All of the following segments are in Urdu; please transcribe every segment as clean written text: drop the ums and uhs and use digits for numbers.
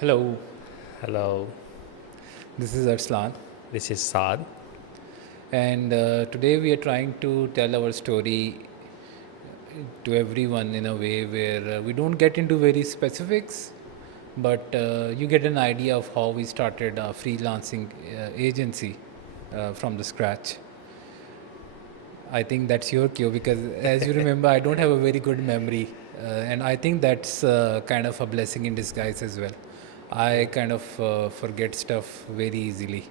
Hello, Hello, this is Arslan, this is Saad. and today we are trying to tell our story to everyone in a way where we don't get into very specifics, but you get an idea of how we started a freelancing agency from the scratch. I think that's your cue because, as you remember, I don't have a very good memory, and I think that's kind of a blessing in disguise as well. I kind of forget stuff very easily,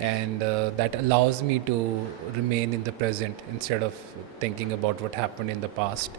and that allows me to remain in the present instead of thinking about what happened in the past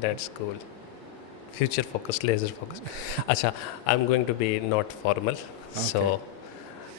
That's cool. Future focused, laser focused. Acha, I'm going to be not formal. Okay. So,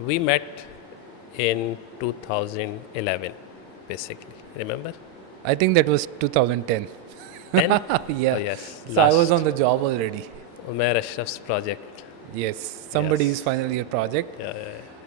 we met in 2011, basically. Remember? I think that was 2010. 10? Yeah. Oh yes, So I was on last the job already. Umair Ashraf's project. Yes, somebody's Yes. final year project. Yeah, yeah, yeah.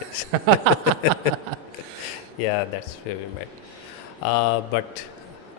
yes. Yeah, that's where we met. But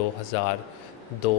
2002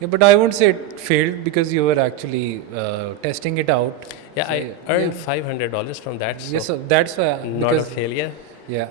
Yeah, but I won't say it failed because you were actually testing it out. yeah, So, I earned yeah. $500 from that, Yes, so so that's why not a because failure. yeah.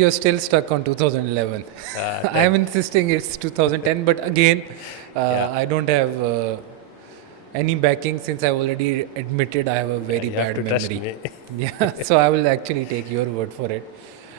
You're still stuck on 2011. I am insisting it's 2010, but again, Yeah. I don't have any backing since I already admitted I have a very you have bad to trust memory. me. Yeah, so I will actually take your word for it.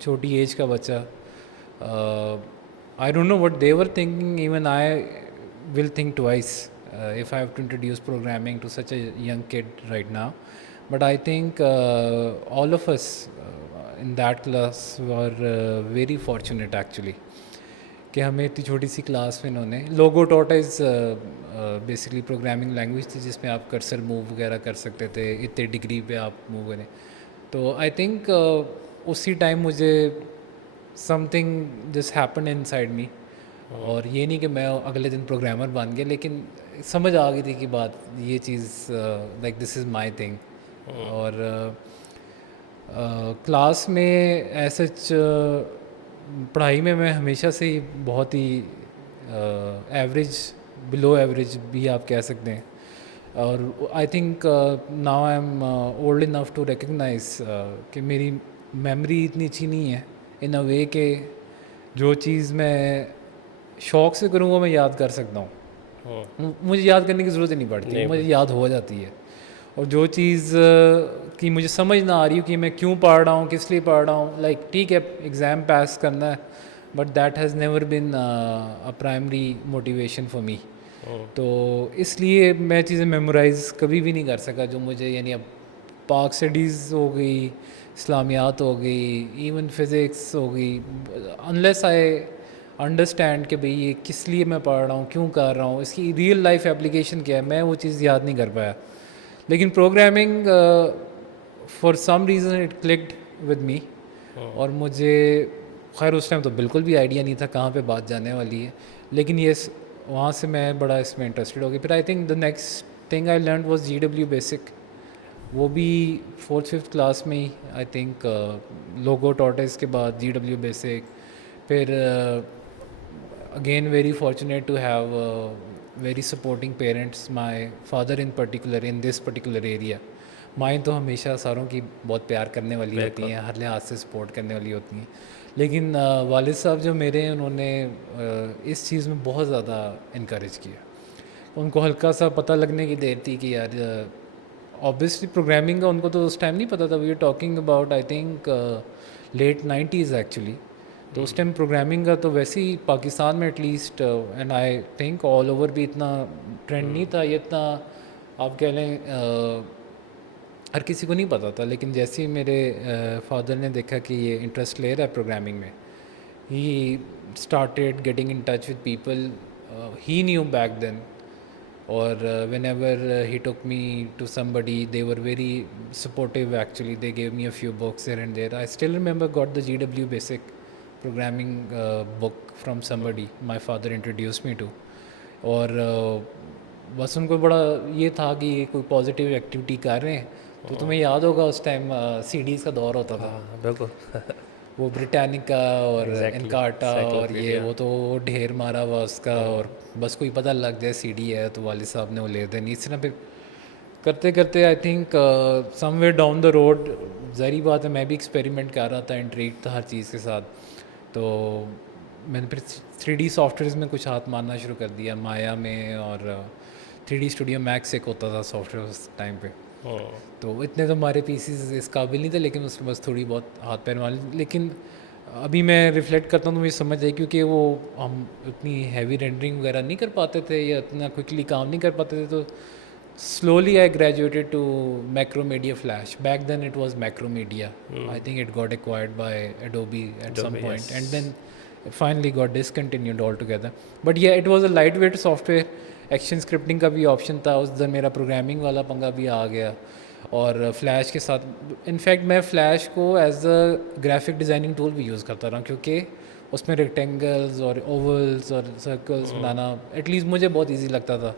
چھوٹی ایج کا بچہ. I don't know what they were thinking. Even I will think twice if I have to introduce programming to such a young kid right now. But I think all of us in that class were very fortunate actually کہ ہمیں اتنی چھوٹی سی کلاس میں انہوں نے لوگو ٹاٹ از بیسکلی پروگرامنگ لینگویج تھی جس میں آپ کرسر موو وغیرہ کر سکتے تھے اتنے ڈگری پہ آپ موو کریں. تو آئی تھنک اسی ٹائم مجھے سم تھنگ جس ہیپن ان سائڈ می. اور یہ نہیں کہ میں اگلے دن پروگرامر بن گیا, لیکن سمجھ آ گئی تھی کہ بات یہ چیز like this is my thing. اور کلاس میں ایسے پڑھائی میں ہمیشہ سے ہی بہت ہی ایوریج بلو ایوریج بھی آپ کہہ سکتے ہیں. اور I think now I am old enough to recognise کہ میری میموری اتنی اچھی نہیں ہے ان اے وے کہ جو چیز میں شوق سے کروں وہ میں یاد کر سکتا ہوں. مجھے یاد کرنے کی ضرورت ہی نہیں پڑتی, مجھے یاد ہو جاتی ہے. اور جو چیز کی مجھے سمجھ نہ آ رہی ہو کہ میں کیوں پڑھ رہا ہوں, کس لیے پڑھ رہا ہوں, لائک ٹھیک ہے ایگزام پاس کرنا ہے, but that has never been a primary motivation for me. تو اس لیے میں چیزیں میمورائز کبھی بھی نہیں کر سکا جو مجھے, یعنی اب پاک اسٹڈیز ہو گئی, اسلامیات ہو گئی, ایون فزکس ہو گئی, انلیس آئی انڈرسٹینڈ کہ بھئی یہ کس لیے میں پڑھ رہا ہوں, کیوں کر رہا ہوں, اس کی ریئل لائف اپلیکیشن کیا ہے, میں وہ چیز یاد نہیں کر پایا. لیکن programming for some reason it clicked with me. اور مجھے خیر اس ٹائم تو بالکل بھی آئیڈیا نہیں تھا کہاں پہ بات جانے والی ہے, لیکن یہ وہاں سے میں بڑا اس میں انٹرسٹڈ ہو گیا. پھر آئی think the next thing I learned was GW basic, وہ بھی 4th-5th کلاس میں ہی آئی تھنک. لوگو ٹاٹس کے بعد GW بیسک, پھر again very fortunate to have very supporting parents, my father in particular in this particular area. مائیں تو ہمیشہ ساروں کی بہت پیار کرنے والی ہوتی ہیں, ہر لحاظ سے سپورٹ کرنے والی ہوتی ہیں, لیکن والد صاحب جو میرے ہیں انہوں نے اس چیز میں بہت زیادہ انکریج کیا. ان کو ہلکا سا پتہ لگنے کی دیر تھی کہ یار آبویسلی پروگرامنگ کا ان کو تو اس ٹائم نہیں پتہ تھا. We are talking about I think late 90s actually. تو اس ٹائم پروگرامنگ کا تو ویسے ہی پاکستان میں at least and I think all over بھی اتنا ٹرینڈ نہیں تھا, یہ اتنا آپ کہہ لیں ہر کسی کو نہیں پتہ تھا. لیکن جیسے ہی میرے فادر نے دیکھا کہ یہ انٹرسٹ لے رہا ہے پروگرامنگ میں, he started getting in touch with people he knew back then. اور whenever he took me to somebody they were very supportive actually, they gave me a few books here and there. I still remember got the GW basic programming book from somebody my father introduced me to. اور بس ان کو بڑا یہ تھا کہ کوئی پازیٹیو ایکٹیویٹی کر رہے ہیں. تو تمہیں یاد ہوگا اس ٹائم CDs کا دور ہوتا تھا, بالکل وہ بریٹانیکا اور انکارٹا اور یہ وہ تو ڈھیر مارا ہوا اس کا, اور بس کوئی پتہ لگ جائے CD ہے تو والد صاحب نے وہ لے دینی. اس طرح پھر کرتے کرتے I think some where down the road, ظاہری بات ہے میں بھی ایکسپیریمنٹ کر رہا تھا, انٹریگ تھا ہر چیز کے ساتھ. تو میں نے پھر 3D سافٹ ویئرز میں کچھ ہاتھ مارنا شروع کر دیا, مایا میں, اور 3D اسٹوڈیو میکس ایک ہوتا تھا سافٹ ویئر اس ٹائم پہ. تو اتنے تو ہمارے PCs اس قابل نہیں تھے, لیکن اس میں بس تھوڑی بہت ہاتھ پیر مار. لیکن ابھی میں ریفلیکٹ کرتا ہوں تو مجھے سمجھ آئی, کیونکہ وہ ہم اتنی ہیوی رینڈرنگ وغیرہ نہیں کر پاتے تھے یا اتنا کوئکلی کام نہیں کر پاتے تھے. تو slowly I graduated to Macromedia Flash. Back then it was Macromedia. I think it got acquired by Adobe at some point, yes. and then it finally got discontinued altogether. But yeah, it was a lightweight software. Action scripting کا بھی آپشن تھا اس دن, میرا پروگرامنگ والا پنگا بھی آ گیا. اور فلیش کے ساتھ انفیکٹ میں فلیش کو as a graphic designing tool بھی یوز کرتا رہا, کیونکہ اس میں ریکٹینگلز اور اوولز اور سرکلز بنانا ایٹ لیسٹ مجھے بہت ایزی لگتا تھا.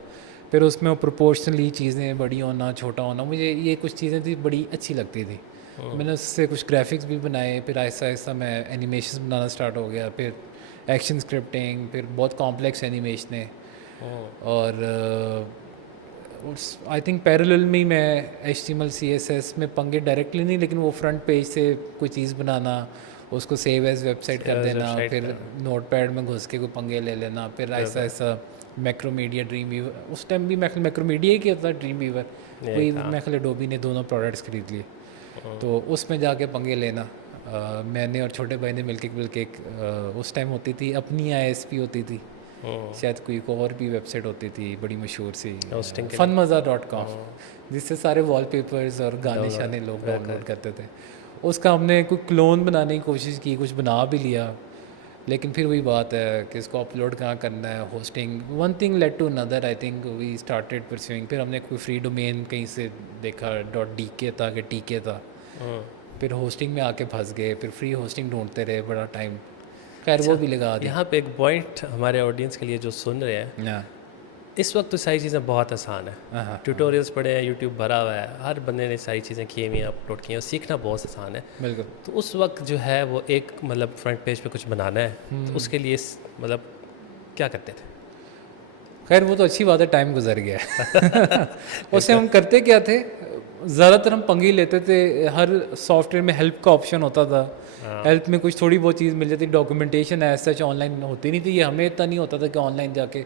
پھر اس میں وہ پروپورشنلی چیزیں بڑی ہونا چھوٹا ہونا, مجھے یہ کچھ چیزیں تھی بڑی اچھی لگتی تھی. میں نے اس سے کچھ گرافکس بھی بنائے, پھر آہستہ آہستہ میں اینیمیشنز بنانا اسٹارٹ ہو گیا, پھر ایکشن اسکرپٹنگ, پھر بہت کمپلیکس اینیمیشنیں. اور آئی تھنک پیرلل میں میں HTML CSS میں پنگے ڈائریکٹلی نہیں, لیکن وہ فرنٹ پیج سے کوئی چیز بنانا, اس کو سیو ایز ویب سائٹ کر دینا, پھر نوٹ پیڈ میں گھس کے کوئی پنگے لے لینا, پھر ایسا ایسا میکرومیڈیا, ڈریم ویور. اس ٹائم بھی میکرومیڈیا ہی کیا تھا, ڈریم ویور کوئی میں خیال اڈوبی نے دونوں پروڈکٹس خرید لیے. تو اس میں جا کے پنگے لینا, میں نے اور چھوٹے بھائی نے مل کے ایک اس ٹائم ہوتی تھی اپنی ISP ہوتی تھی, شاید کوئی اور بھی ویب سائٹ ہوتی تھی بڑی مشہور سی, ہوسٹنگ کے فن لیے مزہ.com, جس سے سارے وال پیپرز اور گانے شانے لوگ ڈاؤن لوڈ کرتے تھے. اس کا ہم نے کوئی کلون بنانے کی کوشش کی, کچھ بنا بھی لیا, لیکن پھر وہی بات ہے کہ اس کو اپلوڈ کہاں کرنا ہے, hosting, one thing led to another. I think we started pursuing, پھر ہم نے کوئی فری ڈومین کہیں سے دیکھا .dk تھا کہ TK تھا, پھر ہوسٹنگ میں آ کے پھنس گئے, پھر فری ہوسٹنگ ڈھونڈتے رہے بڑا ٹائم, خیر وہ بھی لگا دی. یہاں پہ ایک پوائنٹ ہمارے آڈینس کے لیے جو سن رہے ہیں, اس وقت تو ساری چیزیں بہت آسان ہیں, ٹیوٹوریلس پڑھے ہیں, یوٹیوب بھرا ہوا ہے, ہر بندے نے ساری چیزیں کی ہوئی ہیں, اپلوڈ کی ہیں, اور سیکھنا بہت آسان ہے. بالکل. تو اس وقت جو ہے وہ ایک مطلب فرنٹ پیج پہ کچھ بنانا ہے, تو اس کے لیے مطلب کیا کرتے تھے؟ خیر وہ تو اچھی بات ہے, ٹائم گزر گیا ہے. اس سے ہم کرتے کیا تھے, زیادہ تر ہم پنگی لیتے تھے. ہر سافٹ ویئر میں ہیلپ کا آپشن ہوتا تھا, ہیلپ میں کچھ تھوڑی بہت چیز مل جاتی. Documentation as such on line ہوتی نہیں تھی, یہ ہمیں اتنا نہیں ہوتا تھا کہ آن لائن جا کے.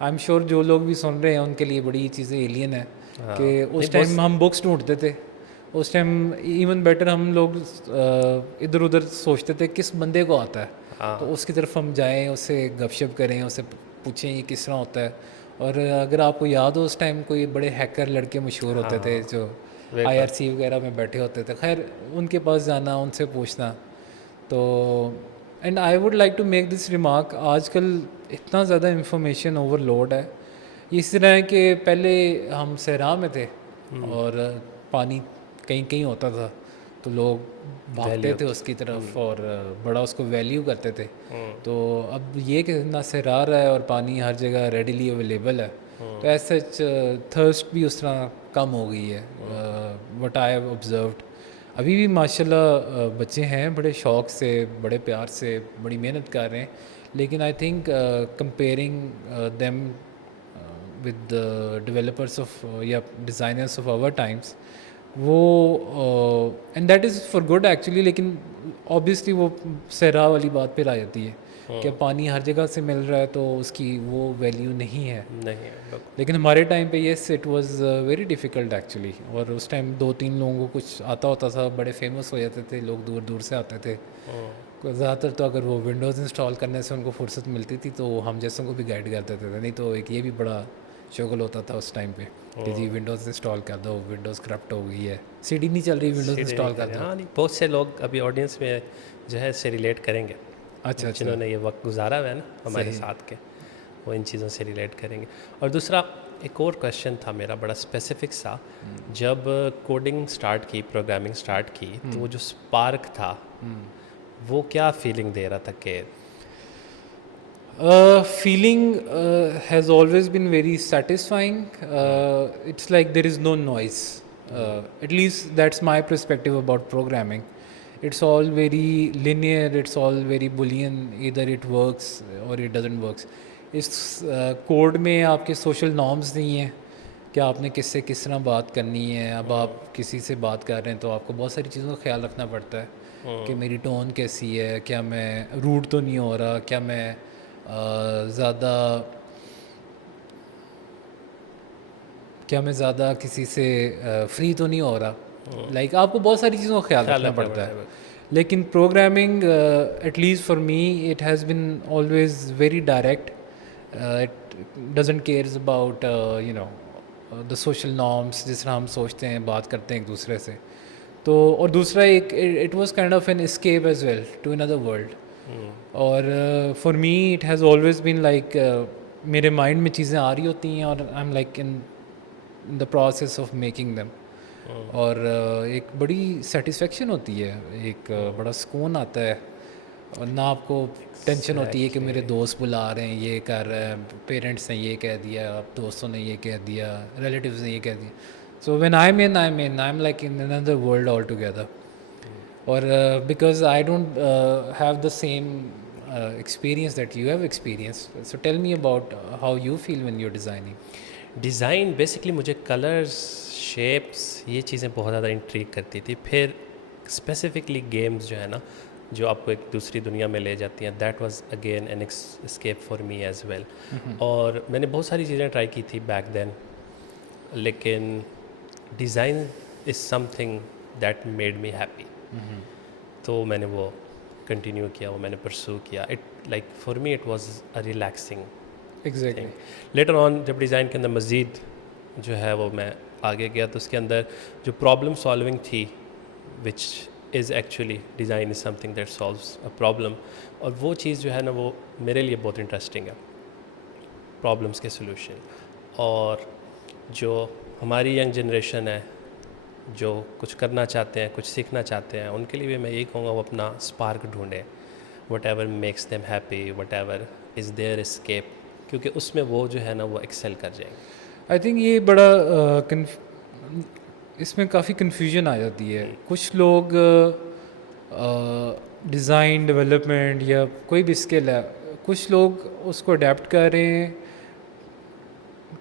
آئی ایم شیور جو لوگ بھی سن رہے ہیں ان کے لیے بڑی چیزیں ایلین ہیں کہ اس ٹائم ہم بکس ڈھونڈتے تھے. اس ٹائم ایون بیٹر ہم لوگ ادھر ادھر سوچتے تھے کس بندے کو آتا ہے, تو اس کی طرف ہم جائیں, اس سے گپ شپ کریں, اس سے پوچھیں یہ کس طرح ہوتا ہے. اور اگر آپ کو یاد ہو اس ٹائم کوئی بڑے ہیکر لڑکے مشہور ہوتے تھے جو IRC وغیرہ میں بیٹھے ہوتے تھے, خیر ان کے پاس جانا, ان سے پوچھنا. تو and I would like to make this remark, آج کل اتنا زیادہ انفارمیشن اوور لوڈ ہے. اس طرح ہے کہ پہلے ہم صحرا میں تھے اور پانی کہیں کہیں ہوتا تھا تو لوگ بھاگتے تھے اس کی طرف اور بڑا اس کو ویلیو کرتے تھے. تو اب یہ کہ نہ صحرا رہا ہے اور پانی ہر جگہ ریڈیلی اویلیبل ہے, تو ایز سچ تھرسٹ بھی اس طرح کم ہو گئی ہے. وٹ آئی ہیو آبزروڈ, ابھی بھی ماشاء اللہ بچے ہیں بڑے شوق سے, بڑے پیار سے, بڑی محنت کر رہے ہیں, لیکن I think comparing them with developers of یا ڈیزائنرس آف آور ٹائمس, وہ and that is for good actually. لیکن اوبیسلی وہ صحرا والی بات پھر آ جاتی ہے کہ پانی ہر جگہ سے مل رہا ہے تو اس کی وہ ویلیو نہیں ہے. لیکن ہمارے ٹائم پہ yes it was very difficult actually, اور اس ٹائم 2-3 لوگوں کو کچھ آتا ہوتا تھا, بڑے فیمس ہو جاتے تھے, لوگ دور دور سے آتے تھے. زیادہ تر تو اگر وہ ونڈوز انسٹال کرنے سے ان کو فرصت ملتی تھی تو ہم جیسوں کو بھی گائیڈ کر دیتے تھے, نہیں تو ایک یہ بھی بڑا شغل ہوتا تھا اس ٹائم پہ کہ جی ونڈوز انسٹال کر دو, ونڈوز کرپٹ ہو گئی ہے, CD نہیں چل رہی, ونڈوز انسٹال کر دو. ہاں نہیں, بہت سے لوگ ابھی آڈینس میں جو ہے سے ریلیٹ کریں گے, اچھا جنہوں نے یہ وقت گزارا ہوا ہے نا ہمارے ساتھ کے, وہ ان چیزوں سے ریلیٹ کریں گے. اور دوسرا ایک اور کویشچن تھا میرا بڑا اسپیسیفک سا, جب کوڈنگ سٹارٹ کی, پروگرامنگ سٹارٹ کی, تو وہ جو اسپارک تھا وہ کیا فیلنگ دے رہا تھا کہ feeling has always been very satisfying. It's like there is no noise. At least that's my perspective about programming. It's all very linear, it's all very Boolean, either it works or it doesn't works. اس کوڈ میں آپ کے سوشل نارمز نہیں ہیں کہ آپ نے کس سے کس طرح بات کرنی ہے. اب آپ کسی سے بات کر رہے ہیں تو آپ کو بہت ساری چیزوں کا خیال رکھنا پڑتا ہے کہ میری ٹون کیسی ہے, کیا میں روڈ تو نہیں ہو رہا, کیا میں زیادہ کسی سے فری تو نہیں ہو رہا. لائک آپ کو بہت ساری چیزوں کا خیال رکھنا پڑتا ہے. لیکن programming at least for me it has been always very direct. It doesn't cares about the social norms, جس طرح ہم سوچتے ہیں بات کرتے ہیں ایک دوسرے سے. تو اور دوسرا ایک it was kind of an escape as well to inner world. اور for me it has always been like میرے مائنڈ میں چیزیں آ رہی ہوتی ہیں اور I am like in the process of making them, اور ایک بڑی سیٹسفیکشن ہوتی ہے, ایک بڑا سکون آتا ہے. اور نہ آپ کو ٹینشن ہوتی ہے کہ میرے دوست بلا رہے ہیں, یہ کر رہے ہیں, پیرنٹس نے یہ کہہ دیا, دوستوں نے یہ کہہ دیا, ریلیٹیوز نے یہ کہہ دیا. So when I am like in inner world all together. اور because I don't have the same experience that you have experienced. So tell me about how you feel when you're designing. Design basically مجھے کلرز, شیپس, یہ چیزیں بہت زیادہ انٹریگ کرتی تھی. پھر اسپیسیفکلی گیمز جو ہے نا, جو آپ کو ایک دوسری دنیا میں لے جاتی ہیں, that was again an escape for me as well. اور میں نے بہت ساری چیزیں ٹرائی کی تھی بیک دین, لیکن design is something that made me happy. تو میں نے وہ کنٹینیو کیا, وہ میں نے پرسو کیا. It like for me it was a relaxing exactly. Thing. Later on جب ڈیزائن کے اندر مزید جو ہے وہ میں آگے گیا, تو اس کے اندر جو پرابلم سالونگ تھی, which is actually design is something that solves a problem, اور وہ چیز جو ہے نا وہ میرے لیے بہت انٹرسٹنگ ہے, پرابلمس کے سلوشن. اور جو ہماری ینگ جنریشن ہے جو کچھ کرنا چاہتے ہیں, کچھ سیکھنا چاہتے ہیں, ان کے لیے بھی میں یہی کہوں گا وہ اپنا اسپارک ڈھونڈیں, whatever makes them happy, whatever is their escape, کیونکہ اس میں وہ جو ہے نا وہ ایکسل کر جائیں گے. آئی تھنک یہ بڑا اس میں کافی کنفیوژن آ جاتی ہے. کچھ لوگ ڈیزائن ڈیولپمنٹ یا کوئی بھی اسکل ہے, کچھ لوگ اس کو اڈیپٹ کر رہے ہیں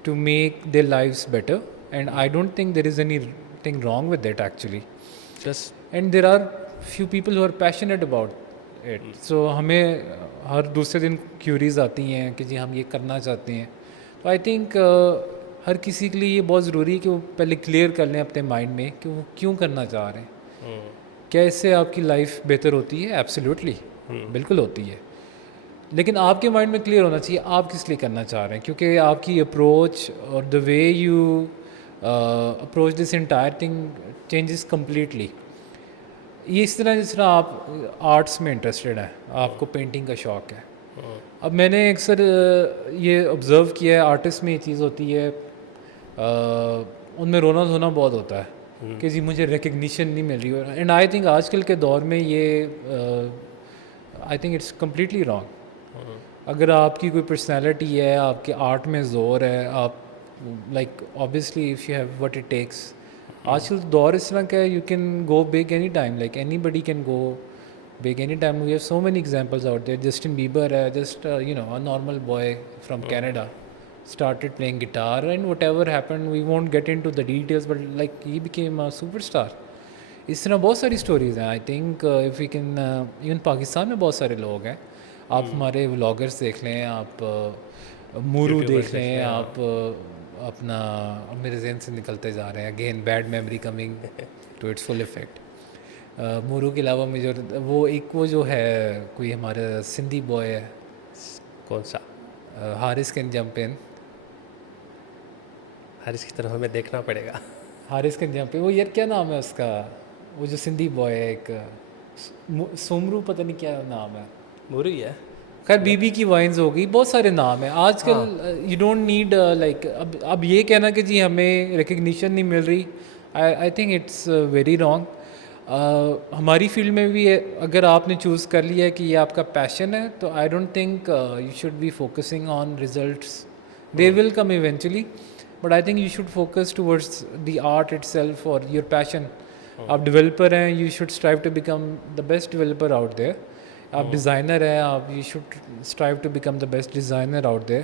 to make their lives better, and I don't think there is anything wrong with that actually. Just and there are few people who are passionate about it. So ہمیں ہر دوسرے دن کیوریز آتی ہیں کہ جی ہم یہ کرنا چاہتے ہیں. تو آئی تھنک ہر کسی کے لیے یہ بہت ضروری ہے کہ وہ پہلے کلیئر کر لیں اپنے مائنڈ میں کہ وہ کیوں کرنا چاہ رہے ہیں. کیا اس سے آپ کی لائف بہتر ہوتی ہے؟ ایبسلیوٹلی, بالکل ہوتی ہے. لیکن آپ کے مائنڈ میں کلیئر ہونا چاہیے آپ کس لیے کرنا چاہ رہے ہیں, کیونکہ آپ کی اپروچ اور the way you approach this entire thing changes completely. یہ اس طرح جس طرح آپ آرٹس میں انٹرسٹیڈ ہیں, آپ کو پینٹنگ کا شوق ہے. اب میں نے اکثر یہ آبزرو کیا ہے آرٹسٹ میں یہ چیز ہوتی ہے, ان میں رونا دھونا بہت ہوتا ہے کہ جی مجھے ریکگنیشن نہیں مل رہی. اینڈ آئی تھنک آج کل کے دور میں یہ I think it's completely wrong. اگر آپ کی کوئی پرسنالٹی ہے, آپ کے آرٹ میں زور ہے, آپ like obviously if you have what it takes. آج کل دور اس طرح کا ہے, you can go big anytime, like anybody can go big anytime. We have so many examples out there. Justin Bieber, just a normal boy from Canada, started playing guitar, and whatever happened, we won't get into the details, but like he became a superstar. اس طرح بہت ساری اسٹوریز ہیں. I think if we can even Pakistan میں بہت سارے لوگ ہیں. آپ ہمارے ولاگرس دیکھ لیں, آپ مورو دیکھ لیں, آپ اپنا میرے ذہن سے نکلتے جا رہے ہیں again, bad memory coming to its full effect. مورو کے علاوہ مجھے وہ ایک وہ جو ہے کوئی ہمارا سندھی بوائے ہے, کون سا؟ Haris can jump in. Haris کی طرف ہمیں دیکھنا پڑے گا. حارث کین جمپ ان, وہ یار کیا نام ہے اس کا, وہ جو سندھی بوائے ہے ایک, سومرو پتہ نہیں کیا نام ہے, مورو ہی ہے. خیر بی بی کی وائنز ہو گئی, بہت سارے نام ہیں آج کل. یو ڈونٹ نیڈ لائک اب یہ کہنا کہ جی ہمیں ریکگنیشن نہیں مل رہی, I think it's very wrong. ہماری فیلڈ میں بھی اگر آپ نے چوز کر لیا ہے کہ یہ آپ کا پیشن ہے, تو I don't think you should be focusing on results. They will come eventually, but I think you should focus towards the art itself اور یور پیشن. آپ ڈیولپر ہیں, you should strive to become the best developer out there. آپ ڈیزائنر ہیں, آپ you should strive to become the best designer out there.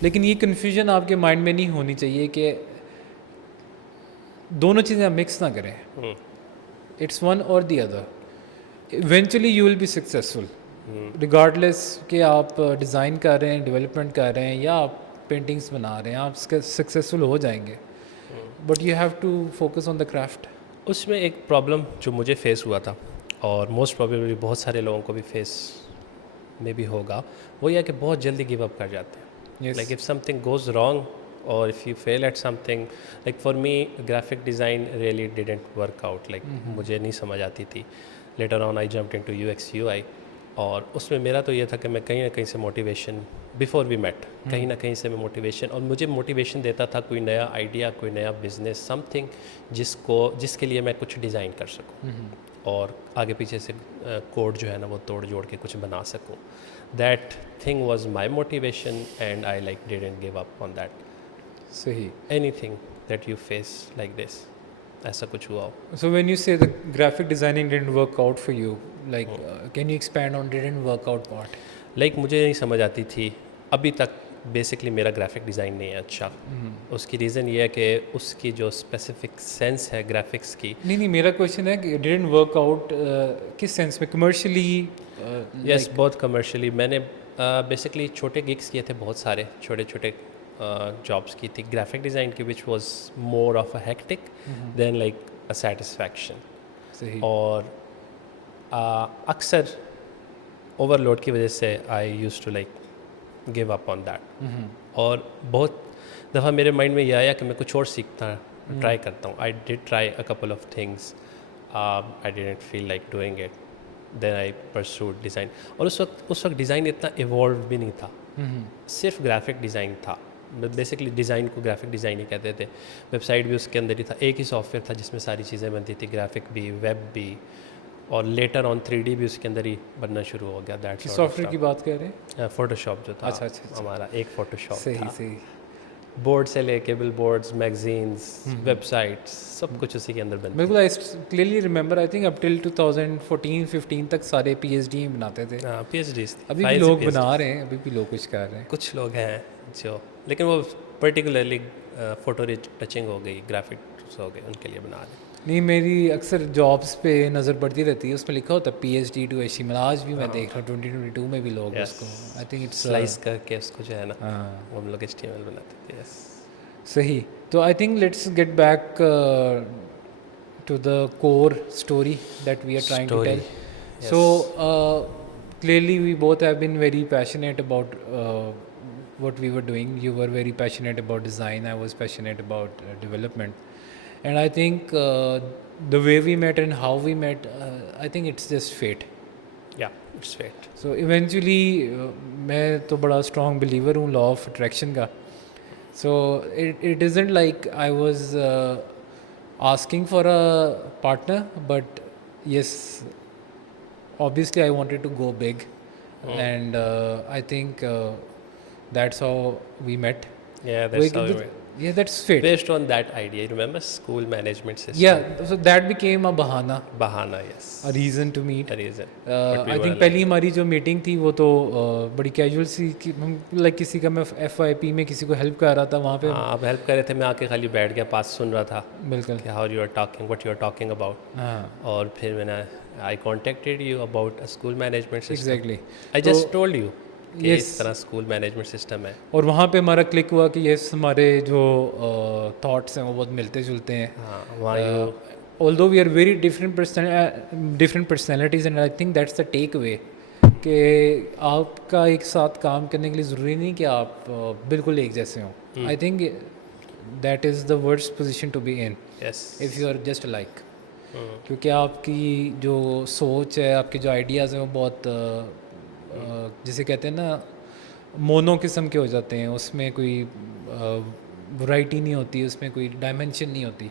لیکن یہ کنفیوژن آپ کے مائنڈ میں نہیں ہونی چاہیے کہ دونوں چیزیں آپ مکس نہ کریں. It's one or the other. Eventually you will be successful regardless کہ آپ ڈیزائن کر رہے ہیں, ڈیولپمنٹ کر رہے ہیں, یا آپ پینٹنگس بنا رہے ہیں, آپ سکسیزفل ہو جائیں گے. But you have to focus on the craft. اس میں ایک پرابلم جو مجھے فیس ہوا تھا, اور موسٹ پرابیبلی بہت سارے لوگوں کو بھی فیس میں بھی ہوگا, وہ یہ کہ بہت جلدی گیو اپ کر جاتے ہیں. Like if something goes wrong اور if you fail at something, like for me graphic design really didn't work out. Like مجھے نہیں سمجھ آتی تھی. Later on I jumped into U X U I, اور اس میں میرا تو یہ تھا کہ میں کہیں نہ کہیں سے موٹیویشن, بیفور وی میٹ, کہیں نہ کہیں سے میں موٹیویشن, اور مجھے موٹیویشن دیتا تھا کوئی نیا آئیڈیا, کوئی نیا بزنس, سم تھنگ جس کے لیے میں کچھ ڈیزائن کر سکوں اور آگے پیچھے سے کوڈ جو ہے نا وہ توڑ جوڑ کے کچھ بنا سکوں. That thing was my motivation, and I like didn't give up on that. صحیح. Anything that you face like this, ایسا کچھ ہوا ہو؟ So when you say the graphic designing didn't work out for you, like can you expand on didn't work out part? Like مجھے نہیں سمجھ آتی تھی ابھی تک. بیسکلی میرا گرافک ڈیزائن نہیں ہے اچھا. اس کی ریزن یہ ہے کہ اس کی جو اسپیسیفک سینس ہے گرافکس کی. نہیں میرا کویشچن ہے کہ ڈیڈنٹ ورک آؤٹ کس سینس میں, کمرشلی؟ یس, بہت کمرشلی. میں نے بیسکلی چھوٹے گگس کیے تھے, بہت سارے چھوٹے چھوٹے جابس کی تھی گرافک ڈیزائن کی, which was more of a hectic than like a satisfaction. صحیح. اور اکثر اوور لوڈ کی وجہ سے I used to like give up on that. اور بہت دفعہ میرے مائنڈ میں یہ آیا کہ میں کچھ اور سیکھتا ٹرائی کرتا ہوں. I did try a couple of things, I didn't feel like doing it, then I pursued design. اور اس وقت ڈیزائن اتنا ایوالو بھی نہیں تھا, صرف گرافک ڈیزائن تھا. بیسکلی ڈیزائن کو گرافک ڈیزائن ہی کہتے تھے. ویب سائٹ بھی اس کے اندر ہی تھا, ایک ہی سافٹ ویئر تھا جس میں ساری چیزیں بنتی تھی, گرافک بھی, ویب بھی, اور لیٹر آن 3D بھی اس کے اندر ہی بننا شروع ہو گیا. دیٹ سافٹ ویئر کی بات کر رہے ہیں؟ فوٹو شاپ جو تھا اچھا اچھا ہمارا, ایک فوٹو شاپ صحیح تھا. صحیح. بورڈ سے لے کے بل بورڈز, میگزینس, ویب سائٹس, سب کچھ اسی کے اندر بنتا. بالکل آئی کلیئرلی ریمبر, آئی تھنک اپ ٹل 2014-15 تک سارے پی ایچ ڈی بناتے تھے. ہاں پی ایچ ڈیز, ابھی بھی لوگ بنا رہے ہیں, ابھی بھی لوگ کچھ کر رہے ہیں. کچھ لوگ ہیں جو, لیکن وہ پرٹیکولرلی فوٹو ٹچنگ ہو گئی, گرافکس ہو گئے, ان کے لیے بنا رہے ہیں. نہیں, میری اکثر جابس پہ نظر پڑتی رہتی ہے, اس میں لکھا ہوتا ہے P H D to H T. آج بھی میں دیکھ رہا ہوں 2022 میں بھی لوگ اس کو, آئی تھنک اٹس سلائس کر کے اس کو جو ہے نا, ہاں وہ ہم لوگ HTML بناتے تھے. یس صحیح. تو I think let's get back to the core story that we are trying to tell. So clearly we both have been very passionate about what we were doing. You were very passionate about design, I was passionate about development, and I think the way we met and how we met, I think it's just fate. yeah it's fate. So eventually میں تو بڑا اسٹرانگ بلیور ہوں لا آف اٹریکشن کا. So it isn't like I was asking for a partner, but yes, obviously I wanted to go big, and I think that's how we met. Yeah, that's how we met. Yeah, that's fate. Based on that idea, you remember school management system? Yeah, so that became a bahana, yes, a reason to meet. a reason. I think پہلی ہماری جو میٹنگ تھی وہ تو بڑی کیجول سی, لائک کسی کا میں FYP میں کسی کو ہیلپ کر رہا تھا وہاں پہ. ہاں آپ ہیلپ کر رہے تھے, میں آ کے خالی بیٹھ گیا, پاس سن رہا تھا. بالکل. کہ how you are talking, what you are talking about. ہاں اور پھر میں نے I contacted you about a school management system. Exactly. I just told you کہ اس طرح اسکول مینجمنٹ سسٹم ہے. اور وہاں پہ ہمارا کلک ہوا کہ یس ہمارے جو تھاٹس ہیں وہ بہت ملتے جلتے ہیں. ہاں وہاں although we are very different personalities, and I think that's the take away کہ آپ کا ایک ساتھ کام کرنے کے لیے ضروری نہیں کہ آپ بالکل ایک جیسے ہوں. I think that is the worst position to be in if you are just alike. کیونکہ آپ کی جو سوچ ہے, آپ کے جو آئیڈیاز ہیں وہ بہت جسے کہتے ہیں نا مونو قسم کے ہو جاتے ہیں, اس میں کوئی ورائٹی نہیں ہوتی, اس میں کوئی ڈائمینشن نہیں ہوتی.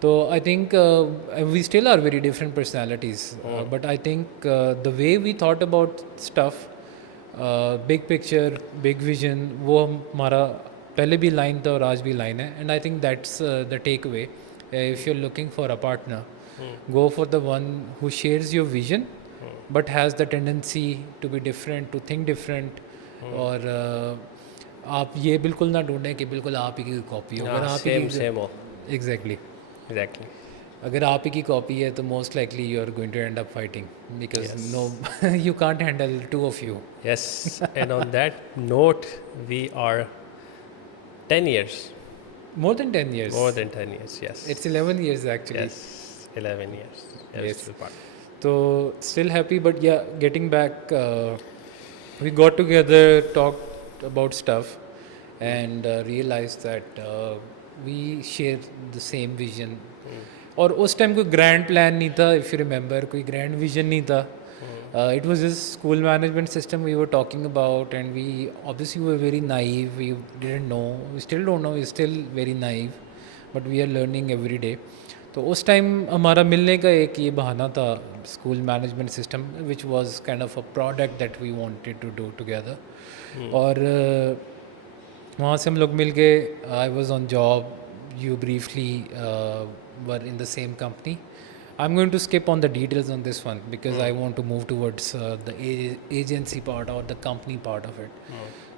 تو I think we still are very different personalities, but I think the way we thought about stuff, big picture, big vision, وہ ہمارا پہلے بھی لائن تھا اور آج بھی لائن ہے. And I think that's the takeaway. If you are looking for a partner, go for the one who shares your vision but has the tendency to be different, to think different. اور آپ یہ بالکل نہ ڈھونڈیں کہ بالکل آپ ہی کی کاپی ہو. اگر آپ ہی سیم ہو, ایگزیکٹلی اگر آپ ہی کی کاپی ہے تو most likely you are going to end up fighting because no you can't handle two of you. Yes. And on that note we are 10 years. More than 10 years. More than 10 years, yes. It's 11 years actually. Yes, 11 years. Yes. So still happy, but yeah, getting back, we got together, talked about stuff, and realized that we share the same vision. اور اس ٹائم کوئی گرینڈ پلان نہیں تھا, اف یو ریمبر, کوئی گرینڈ ویژن نہیں تھا. It was just school management system we were talking about, and we obviously were very naive. We didn't know, we still don't know, we're still very naive, but we are learning every day. تو اس ٹائم ہمارا ملنے کا ایک یہ بہانہ تھا, school management system, which was kind of a product that we wanted to do together. اور وہاں سے ہم لوگ مل کے, I was on job, you briefly were in the same company. I'm going to skip on the details on this one because I want to move towards the agency part or the company part of it.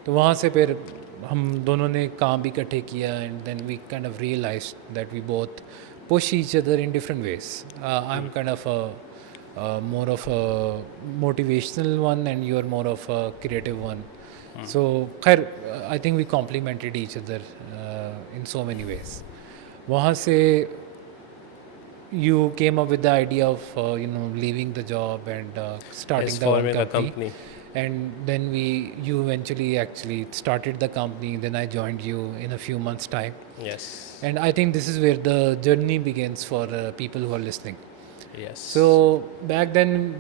تو وہاں سے پھر ہم دونوں نے کام بھی اکٹھے کیا, and then we kind of realized that we both push each other in different ways. I'm kind of more of a motivational one and you're more of a creative one. So I think we complemented each other in so many ways. وہاں سے you came up with the idea of leaving the job and starting Yes, the own forming a company. company. And then you eventually actually started the company. Then I joined you in a few months time. Yes. And I think this is where the journey begins for people who are listening. Yes. So back then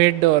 mid or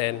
10,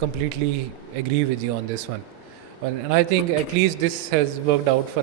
completely agree with you on this one. And I think at least this has worked out for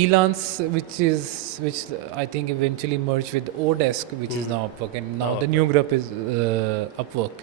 Elance, which I think eventually merged with Odesk, which is now Upwork, and now the new group is Upwork.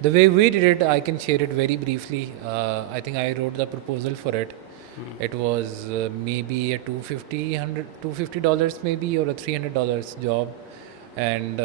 the way we did it, I can share it very briefly. I think I wrote the proposal for it. It was maybe a $250 maybe, or a $300 job. And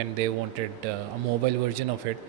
and they wanted a mobile version of it.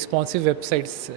responsive websites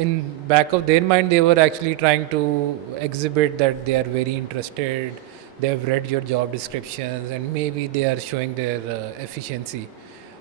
in back of their mind they were actually trying to exhibit that they are very interested, they have read your job descriptions and maybe they are showing their efficiency.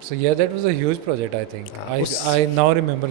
So yeah, that was a huge project. I think I now remember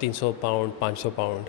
£300, £500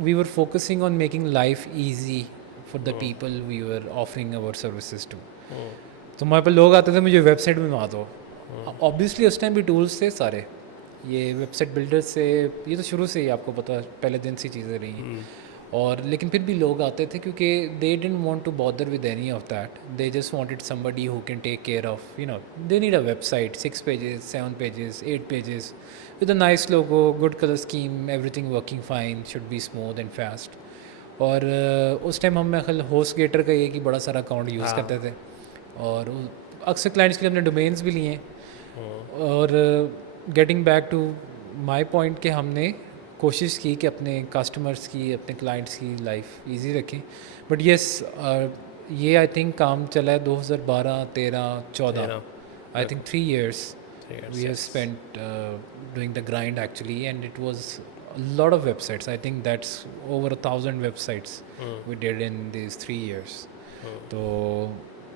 we were focusing on making life easy for the people we were offering our services to. تو ہمارے پاس لوگ آتے تھے مجھے ویب سائٹ بنوا دو. آبویسلی اس ٹائم بھی ٹولس تھے سارے, یہ ویب سائٹ بلڈر سے, یہ تو شروع سے ہی آپ کو پتہ پہلے دن سے چیزیں رہی ہیں. اور لیکن پھر بھی لوگ آتے تھے کیونکہ they didn't want to bother with any of that, they just wanted somebody who can take care of, they need a website, 6 pages, 7 pages, 8 pages, with a nice logo, good color scheme, everything working fine, should be smooth and fast. اور اس ٹائم ہم خیال ہوسٹ گیٹر کا یہ کہ بڑا سارا اکاؤنٹ یوز کرتے تھے, اور اکثر کلائنٹس کے لیے ہم نے ڈومینس بھی لیے ہیں. اور getting back to my point کہ ہم نے کوشش کی کہ اپنے کسٹمرس کی, اپنے کلائنٹس کی لائف ایزی رکھیں. بٹ یس, یہ آئی تھنک کام چلا ہے 2012, 13, 14, I think 3 years we have spent doing the grind actually, and it was a lot of websites. I think that's over 1,000 websites we did in these 3 years. تو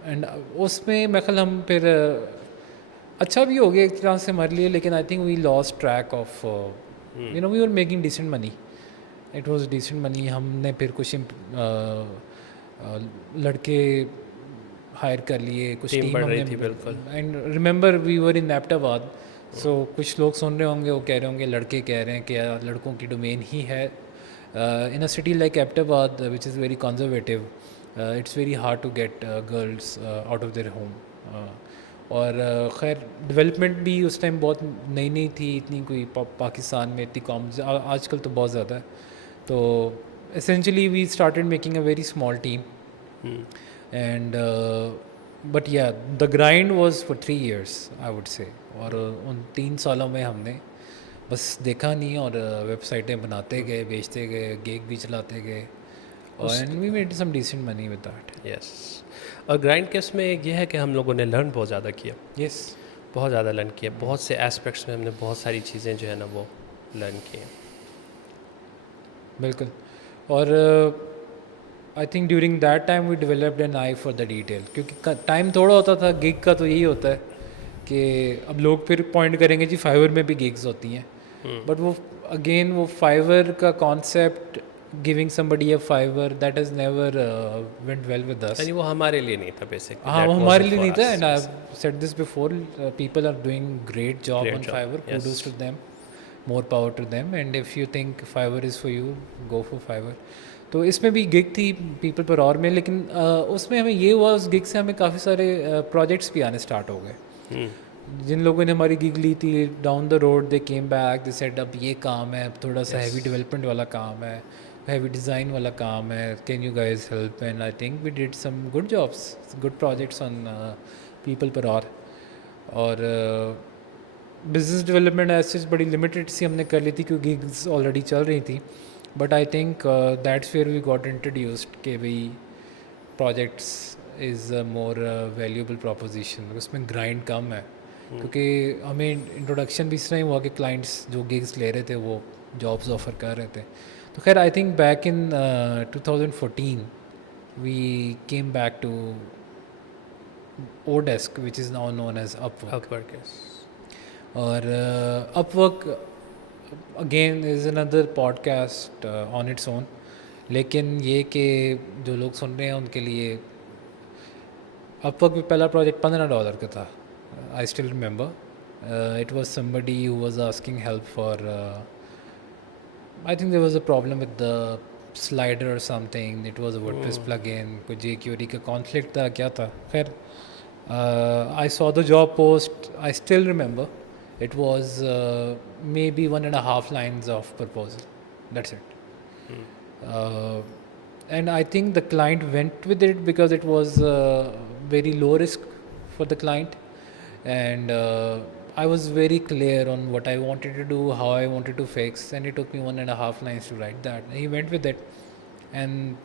اینڈ اس میں میں خیال ہم پھر اچھا بھی ہو گیا ایک طرح سے ہمارے لیے, لیکن I think we lost track of, we are making decent money, it was decent money. ہم نے پھر کچھ لڑکے ہائر کر لیے, کچھ ٹیم ہم نے, and remember we were in Abbottabad. So کچھ لوگ سن رہے ہوں گے, وہ کہہ رہے ہوں گے, لڑکے کہہ رہے ہیں کہ لڑکوں کی ڈومین ہی ہے. In a city like Abbottabad which is very conservative, it's very hard to get girls out of their home. اور خیر ڈیولپمنٹ بھی اس ٹائم بہت نئی نئی تھی, اتنی کوئی پاکستان میں اتنی کام, آج کل تو بہت زیادہ ہے. تو essentially we started making a very small team, and but yeah the grind was for 3 years I would say. اور ان 3 سالوں میں ہم نے بس دیکھا نہیں, اور ویب سائٹیں بناتے گئے, بیچتے گئے, گیگ بھی چلاتے گئے, and we made some decent money with that. Yes, اور گرائنڈ کیس میں یہ ہے کہ ہم لوگوں نے لرن بہت زیادہ کیا. یس, بہت زیادہ لرن کیا, بہت سے ایسپیکٹس میں ہم نے بہت ساری چیزیں جو ہے نا وہ لرن کی ہیں. بالکل. اور I think during that time we developed an eye for the detail, کیونکہ ٹائم تھوڑا ہوتا تھا. گگ کا تو یہی ہوتا ہے کہ اب لوگ پھر پوائنٹ کریں گے جی فائیور میں بھی گگز ہوتی ہیں, بٹ وہ اگین وہ فائیور کا concept, giving somebody a fiver, that has never went well with us. یعنی وہ ہمارے لیے نہیں تھا بیسکلی. ہاں, وہ ہمارے لیے نہیں تھا, and I've said this before, people are doing great job on Fiverr, kudos to them, more power to them, and if you think Fiverr is for you, go for Fiverr. تو اس میں بھی گگ تھی پیپل پر اور میں, لیکن اس میں ہمیں یہ ہوا, اس گگ سے ہمیں کافی سارے پروجیکٹس بھی آنے اسٹارٹ ہو گئے. جن لوگوں نے ہماری گگ لی تھی down the road, they came back, they set اب یہ کام ہے, تھوڑا سا ہیوی ڈیولپمنٹ والا کام ہے, ہیوی ڈیزائن والا کام ہے, can you guys help. And I think we did some good jobs, good projects on people پر اور بزنس ڈیولپمنٹ ایسے بڑی لمیٹیڈ سی ہم نے کر لی تھی کیونکہ گگز آلریڈی چل رہی تھیں. But I think that's where we got introduced کہ بھائی projects is a more valuable proposition, اس میں گرائنڈ کم ہے. کیونکہ ہمیں انٹروڈکشن بھی اس طرح ہی ہوا کہ کلائنٹس جو گگز لے رہے تھے وہ جابس آفر کر رہے تھے. تو خیر I think back in 2014 we came back to oDesk which is now known as Upwork. اور Upwork again is another podcast on its own, لیکن یہ کہ جو لوگ سن رہے ہیں ان کے لیے اپ ورک میں پہلا پروجیکٹ $15 کا تھا. آئی still remember it was somebody who was asking help for I think there was a problem with the slider or something. It was a WordPress plugin, کوئی jQuery کا conflict تھا, کیا تھا. خیر I saw the job post, I still remember it was maybe 1.5 lines of proposal, that's it. And I think the client went with it because it was very low risk for the client, and I was very clear on what I wanted to do, how I wanted to fix, and it took me 1.5 lines to write that. And he went with it, and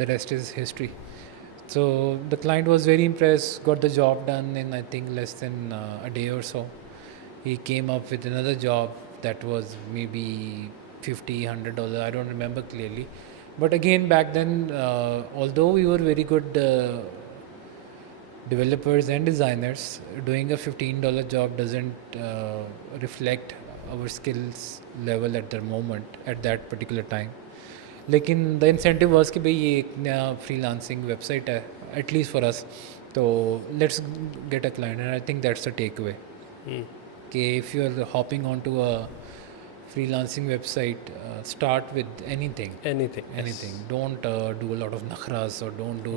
the rest is history. So the client was very impressed, got the job done in I think less than a day or so. He came up with another job that was maybe $50-$100, I don't remember clearly. But again back then, although we were very good developers and designers, doing a $15 job doesn't reflect our skills level at the moment, at that particular time. لیکن دا انسینٹیو واز کہ بھائی یہ ایک نیا فری لانسنگ ویب سائٹ ہے, at least for us. So let's get a client, and I think that's the takeaway. Okay, if you're hopping onto a freelancing website, start with anything. Anything. Anything. Don't do a lot of nakhras, or don't do,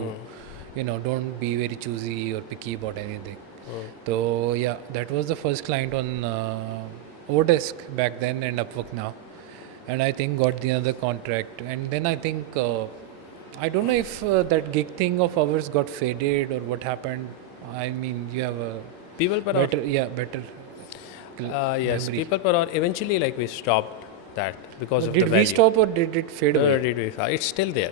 don't be very choosy or picky about anything. So yeah, that was the first client on Odesk back then, and Upwork now, and I think got the another contract, and then I think I don't know if that gig thing of ours got faded or what happened. I mean, you have a People per hour. better Yes, memory. people per hour. Eventually, like we stopped that because of the Did we value. stop or did it fade No, away? did we? It's still there.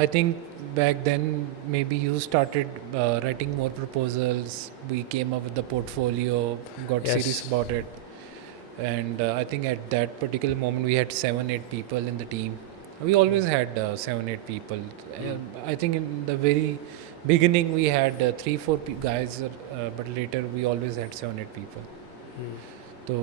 I think back then maybe you started writing more proposals. We came up with the portfolio, got Yes. serious about it, and I think at that particular moment we had 7-8 people in the team. We always had 7-8 people. I think in the very beginning we had 3-4 guys, but later we always had 7-8 people. So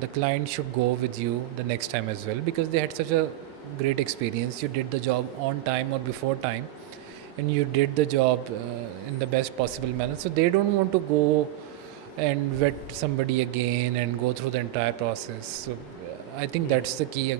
the client should go with you the next time as well, because they had such a great experience. You did the job on time or before time, and you did the job in the best possible manner, so they don't want to go and vet somebody again and go through the entire process. So I think that's the key.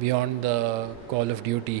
beyond the call of duty,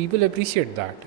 people appreciate that.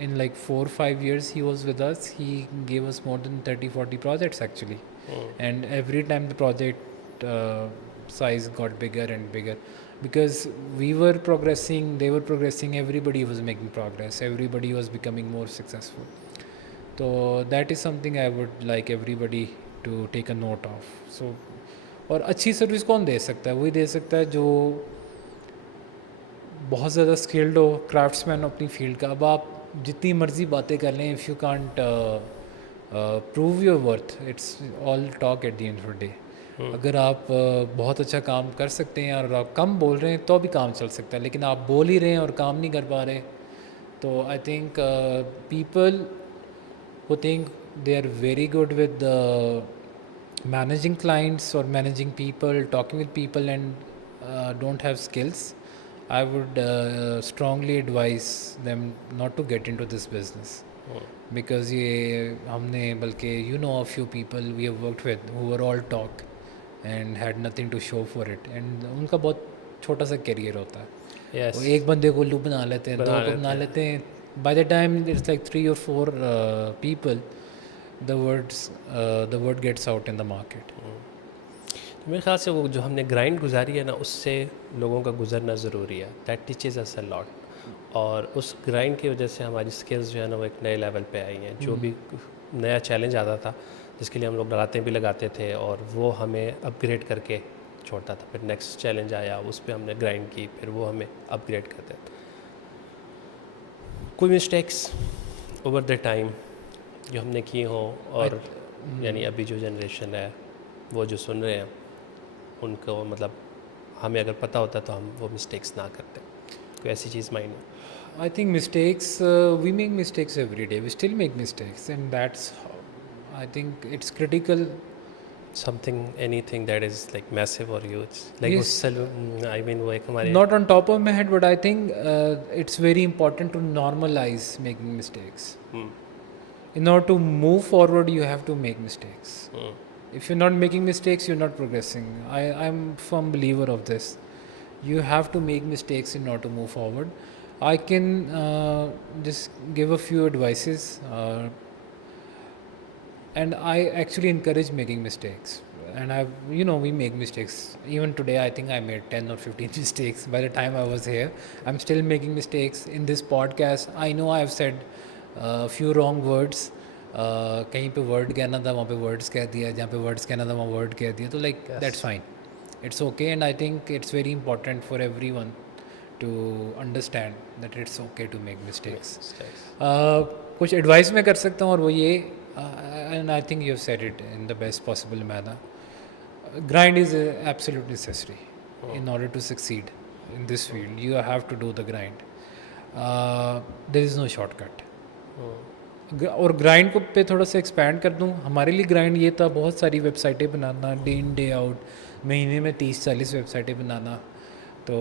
in like 4-5 years he was with us. He gave us more than 30-40 projects actually. And every time the project size got bigger and bigger. because we were progressing, they were progressing, everybody was making progress, everybody was becoming more successful. So that is something I would like everybody to take a note of. So اور اچھی سروس کون دے سکتا ہے؟ وہی دے سکتا ہے جو بہت زیادہ اسکلڈ ہو، کرافٹس مین اپنی فیلڈ کا. اب آپ جتنی مرضی باتیں کر لیں، if you can't prove your worth, it's all talk at the end of day. اگر آپ بہت اچھا کام کر سکتے ہیں اور آپ کم بول رہے ہیں تو بھی کام چل سکتا ہے، لیکن آپ بول ہی رہے ہیں اور کام نہیں کر پا رہے. تو I think people who think they are very good with managing clients or managing people, talking with people, and don't have skills, I would strongly advise them not to get into this business. Because یہ ہم نے بلکہ you know a few people we have worked with who were all talk and had nothing to show for it, and ان کا بہت چھوٹا سا کیریئر ہوتا ہے. یس وہ ایک بندے کو الو بنا لیتے ہیں، دو کو بنا لیتے ہیں. By the time it's like 3 or 4 people, the word gets out in the market. میرے خیال سے وہ جو ہم نے گرائنڈ گزاری ہے نا، اس سے لوگوں کا گزرنا ضروری ہے. دیٹ ٹیچز اس اے لاٹ. اور اس گرائنڈ کی وجہ سے ہماری اسکلز جو ہے نا وہ ایک نئے لیول پہ آئی ہیں. جو بھی نیا چیلنج آتا تھا جس کے لیے ہم لوگ راتیں بھی لگاتے تھے، اور وہ ہمیں اپ گریڈ کر کے چھوڑتا تھا. پھر نیکسٹ چیلنج آیا، اس پہ ہم نے گرائنڈ کی، پھر وہ ہمیں اپ گریڈ کرتے تھے. کوئی مسٹیکس اوور دا ٹائم جو ہم نے کی ہوں، اور یعنی ابھی جو جنریشن ہے وہ جو سن رہے ہیں ان کو مطلب ہمیں اگر پتہ ہوتا تو ہم وہ مسٹیکس نہ کرتے. کوئی ایسی چیز مائنڈ میں؟ I think mistakes, we make mistakes every day, we still make mistakes, and that's how, I think it's critical. Something, anything that is like massive or huge, like Yes. I mean وہ ایک ہمارے Not on top of my head, but I think it's very important to normalize making mistakes. In order to move forward, you have to make mistakes. If you're not making mistakes, you're not progressing. I'm a firm believer of this. You have to make mistakes in order to move forward. I can just give a few advices, and I actually encourage making mistakes. And we make mistakes. Even today, I think I made 10 or 15 mistakes. By the time I was here, I'm still making mistakes. In this podcast, I know I've said a few wrong words. کہیں پہ ورڈ کہنا تھا وہاں پہ ورڈس کہہ دیا، جہاں پہ ورڈس کہنا تھا وہاں ورڈ کہہ دیا. تو like that's fine, it's okay. And I think it's very important for everyone to understand that it's okay to make mistakes. کچھ ایڈوائس میں کر سکتا ہوں، اور وہ یہ، and I think you have said it in the best possible manner. grind is absolute necessary in order to succeed in this field. You have to do the grind. There is no shortcut. اور گرائنڈ کو پہ تھوڑا سا ایکسپینڈ کر دوں. ہمارے لیے گرائنڈ یہ تھا بہت ساری ویب سائٹیں بنانا، ڈے ان ڈے آؤٹ، مہینے میں 30-40 ویب سائٹیں بنانا. تو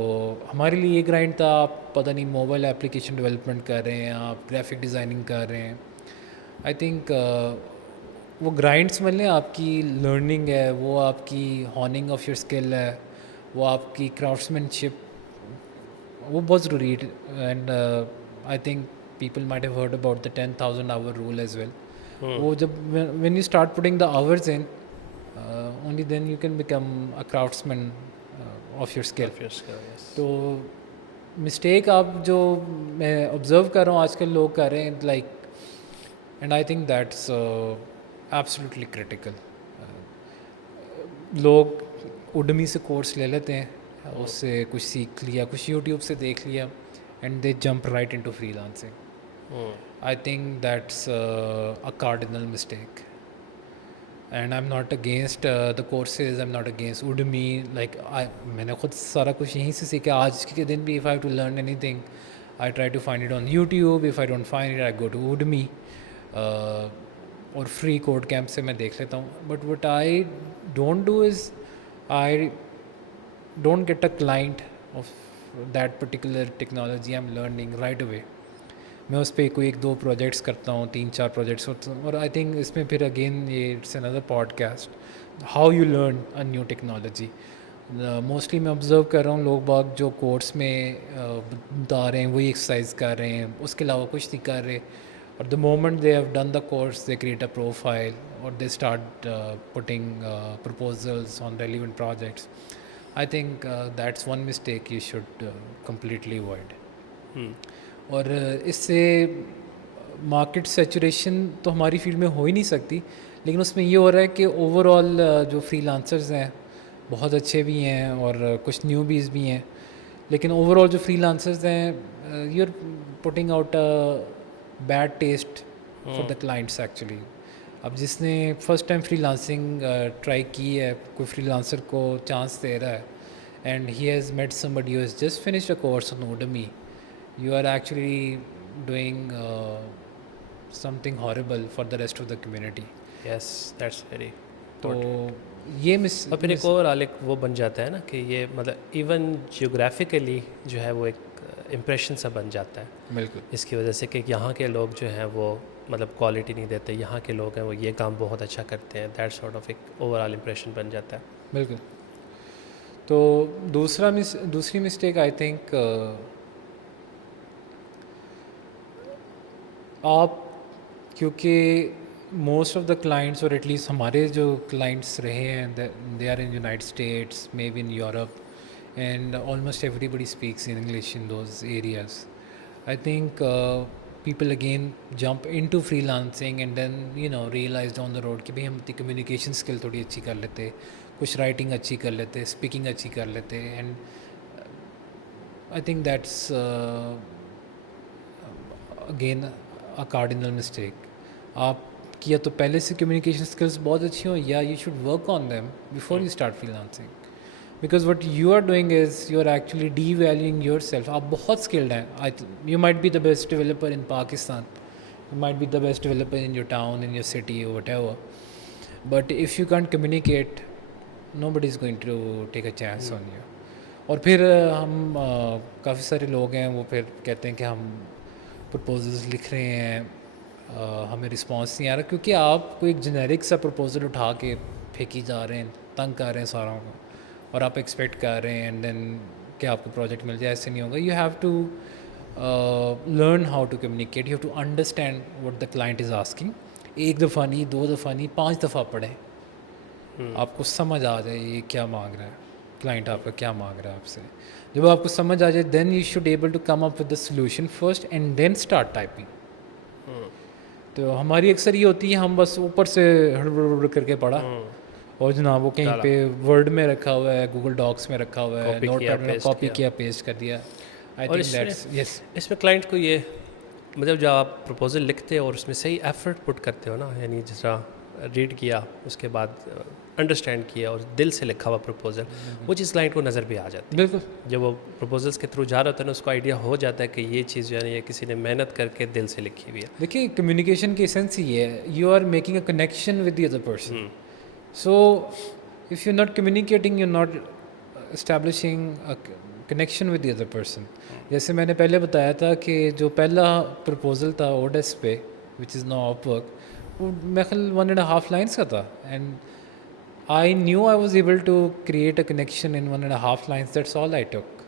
ہمارے لیے یہ گرائنڈ تھا. آپ پتہ نہیں موبائل اپلیکیشن ڈیولپمنٹ کر رہے ہیں، آپ گرافک ڈیزائننگ کر رہے ہیں. آئی تھنک وہ گرائنڈ سمجھ لیں آپ کی لرننگ ہے، وہ آپ کی ہارننگ آف یور اسکل ہے، وہ آپ کی کرافٹس مین شپ، وہ بہت ضروری ہے. And I think people might have heard about the 10,000 hour rule as well. وہ جب when you start putting the hours in, only then you can become a craftsman of your skill. تو مسٹیک آپ جو میں آبزرو کر رہا ہوں آج کل لوگ کر رہے ہیں، like, and I think that's absolutely critical. لوگ اڈمی سے کورس لے لیتے ہیں، اس سے کچھ سیکھ لیا، کچھ یوٹیوب سے دیکھ لیا، and they jump right into free lancing. I think that's a cardinal mistake. And I'm not against the courses, I'm not against Udemy. Like میں نے خود سارا کچھ یہیں سے سیکھا. آج کے دن بھی if I have to learn anything, I try to find it on YouTube. If I don't find it, I go to Udemy. اور free code camp سے میں دیکھ لیتا ہوں. But what I don't do is I don't get a client of that particular technology I'm learning right away. میں اس پہ کوئی 1-2 پروجیکٹس کرتا ہوں، 3-4 پروجیکٹس ہوتے ہیں. اور آئی تھنک اس میں پھر اگین یہ اٹس اندر podcast, how you learn a new technology. Mostly میں آبزرو کر رہا ہوں لوگ باگ جو کورس میں بتا رہے ہیں وہی ایکسرسائز کر رہے ہیں، اس کے علاوہ کچھ نہیں کر رہے. اور the moment they have done the course they create a profile اور they start putting proposals on relevant projects. I think that's one mistake you should completely avoid. اور اس سے مارکیٹ سیچوریشن تو ہماری فیلڈ میں ہو ہی نہیں سکتی، لیکن اس میں یہ ہو رہا ہے کہ اوور آل جو فری لانسرز ہیں بہت اچھے بھی ہیں اور کچھ نیو بیز بھی ہیں، لیکن اوور آل جو فری لانسرز ہیں you are putting out bad taste for the clients actually. اب جس نے first time freelancing try کی ہے، کوئی فری لانسر کو چانس دے رہا ہے and he has met somebody who has just finished a course on Udemy, you are actually doing something horrible for the rest of the community. Yes that's very. تو یہ اور پھر ایک اوور آل ایک وہ بن جاتا ہے نا کہ یہ مطلب ایون جیوگرافیکلی جو ہے وہ ایک امپریشن سا بن جاتا ہے بالکل اس کی وجہ سے کہ یہاں کے لوگ جو ہیں وہ مطلب کوالٹی نہیں دیتے، یہاں کے لوگ ہیں وہ یہ کام بہت اچھا کرتے ہیں، دیٹ سارٹ آف ایک اوور آل امپریشن بن جاتا ہے. بالکل. تو دوسری مسٹیک آئی تھنک آپ، کیونکہ موسٹ آف دا کلائنٹس اور ایٹ لیسٹ ہمارے جو کلائنٹس رہے ہیں they are in United States, maybe in Europe, and almost everybody speaks in English in those areas. I think people again jump into freelancing and then realise on the road کہ بھائی ہم اپنی کمیونیکیشن اسکل تھوڑی اچھی کر لیتے، کچھ رائٹنگ اچھی کر لیتے، اسپیکنگ اچھی کر لیتے. And I think that's again a cardinal mistake. آپ کی یا تو پہلے سے کمیونیکیشن اسکلس بہت اچھی ہوں، یا you should work on them before you start freelancing, because what you are doing is you are actually devaluing yourself. آپ بہت اسکلڈ ہیں، you might be the best developer in Pakistan, you might be the best developer in your town, in your city, whatever, but if you can't communicate nobody is going to take a chance on you. اور پھر ہم کافی سارے لوگ ہیں وہ پھر کہتے ہیں کہ ہم پرپوزلز لکھ رہے ہیں، ہمیں رسپانس نہیں آ رہا، کیونکہ آپ کو ایک جنیرک سا پرپوزل اٹھا کے پھینکی جا رہے ہیں، تنگ کر رہے ہیں ساروں کو، اور آپ ایکسپیکٹ کر رہے ہیں اینڈ دین کہ آپ کو پروجیکٹ مل جائے. ایسے نہیں ہوگا. You have to learn how to communicate, you have to understand what the client is asking. ایک دفعہ نہیں، 2 دفعہ نہیں، 5 دفعہ پڑھیں، آپ کو سمجھ آ جائے یہ کیا مانگ رہا ہے کلائنٹ، آپ کا کیا مانگ رہا ہے آپ سے. جب آپ کو سمجھ آ جائے then you should able to come up with the solution first and then start typing. تو ہماری اکثر یہ ہوتی ہے ہم بس اوپر سے ہڑبڑ کر کے پڑھا، اور جناب وہ کہیں پہ ورڈ میں رکھا ہوا ہے، گوگل ڈاکس میں رکھا ہوا ہے، نوٹ پیڈ میں کاپی کیا، پیسٹ کر دیا. آئی اور تھنک دیٹس یس. اس میں کلائنٹ کو یہ مطلب جب آپ پروپوزل لکھتے اور اس میں صحیح ایفرٹ پٹ کرتے ہو نا، یعنی جس طرح ریڈ کیا اس کے بعد انڈرسٹینڈ کیا اور دل سے لکھا ہوا پروپوزل، وہ چیز کلائنٹ کو نظر بھی آ جاتی ہے. بالکل. جب وہ پروپوزلس کے تھرو جا رہا ہوتا ہے نا، اس کو آئیڈیا ہو جاتا ہے کہ یہ چیز جو ہے نا یہ کسی نے محنت کر کے دل سے لکھی ہوئی ہے. دیکھیے کمیونیکیشن کی اسینس ہی ہے، you are making a connection with the other person. So if you not communicating you not establishing connection with the other person. جیسے میں نے پہلے بتایا تھا کہ جو پہلا پرپوزل تھا اوڈیس پہ وچ از ناؤ اپ ورک، وہ میرے خیال 1.5 لائنس کا تھا، and I knew I was able to create a connection in 1.5 lines, that's all I took.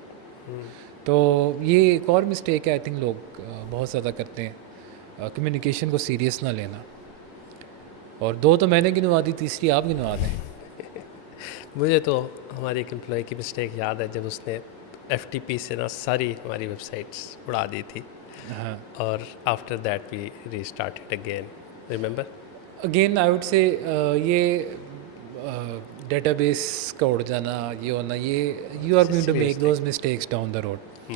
تو یہ ایک اور مسٹیک ہے آئی تھنک لوگ بہت زیادہ کرتے ہیں، کمیونیکیشن کو سیریس نہ لینا. اور 2 تو میں نے گنوا دی، تیسری آپ گنوا دیں. مجھے تو ہماری ایک امپلائی کی مسٹیک یاد ہے جب اس نے ایف ٹی پی سے نا ساری ہماری ویب سائٹس اڑا دی تھی، ہاں. اور after that we restarted again. Remember again I would say یہ ڈیٹا بیس کا اڑ جانا، یہ ہونا، یہ you are going to make those mistakes down the road.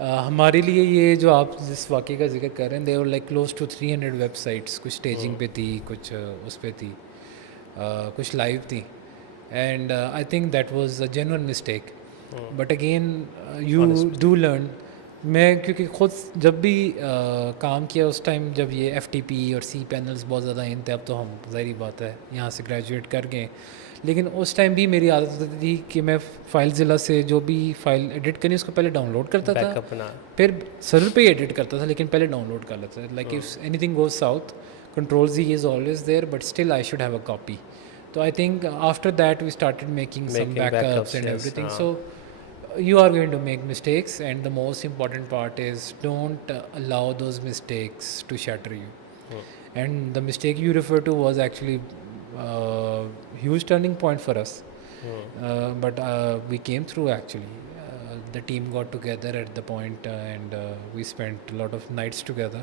ہمارے لیے یہ جو آپ جس واقعے کا ذکر کر رہے ہیں، they are like close to 300 websites, کچھ اسٹیجنگ پہ تھی، کچھ اس پہ تھی، کچھ لائیو تھی، and I think that was a genuine mistake. But again you do learn. میں کیونکہ خود جب بھی کام کیا اس ٹائم جب یہ ایف ٹی پی اور سی پینلز بہت زیادہ ان تھے، اب تو ہم ظاہری بات ہے یہاں سے گریجویٹ کر گئے، لیکن اس ٹائم بھی میری عادت ہوتی تھی کہ میں فائل ضلع سے جو بھی فائل ایڈٹ کرنی اس کو پہلے ڈاؤن لوڈ کرتا تھا، پھر سرور پہ ہی ایڈٹ کرتا تھا، لیکن پہلے ڈاؤن لوڈ کر لیتا تھا. Like if anything goes south, control Z is always there, but still I should have a copy. تو I think after that we started making some backups and everything. So you are going to make mistakes, and the most important part is don't allow those mistakes to shatter you. And the mistake you refer to was actually a huge turning point for us. But we came through actually. The team got together at the point and we spent a lot of nights together.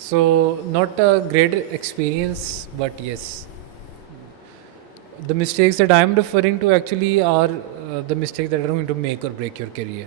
So not a great experience, but yes, the mistakes that I am referring to actually are the mistakes that are going to make or break your career.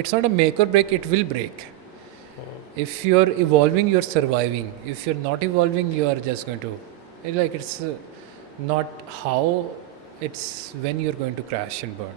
it's not a make or break, it will break. If you're evolving, you're surviving. If you're not evolving, you are just going to, it's not how, it's when you're going to crash and burn.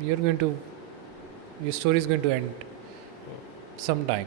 you're going to your story is going to end sometime.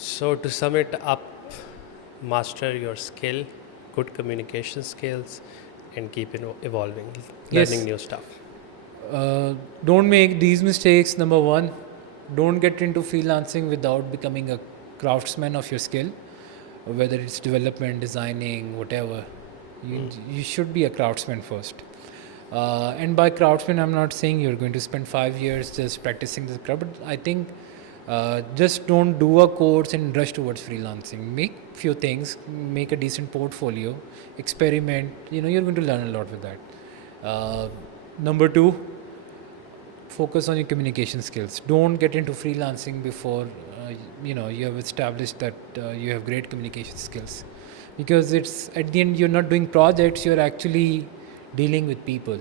So to sum it up, master your skill, good communication skills, and keep evolving, learning Yes. new stuff. Don't make these mistakes. Number one, don't get into freelancing without becoming a craftsman of your skill, whether it's development, designing, whatever. You should be a craftsman first. And by craftsman, I'm not saying you're going to spend 5 years just practicing the craft, but I think just don't do a course and rush towards freelancing. Make few things, make a decent portfolio, experiment. You're going to learn a lot with that. Number two, focus on your communication skills. Don't get into freelancing before you have established that you have great communication skills, because it's at the end you're not doing projects, you're actually dealing with people,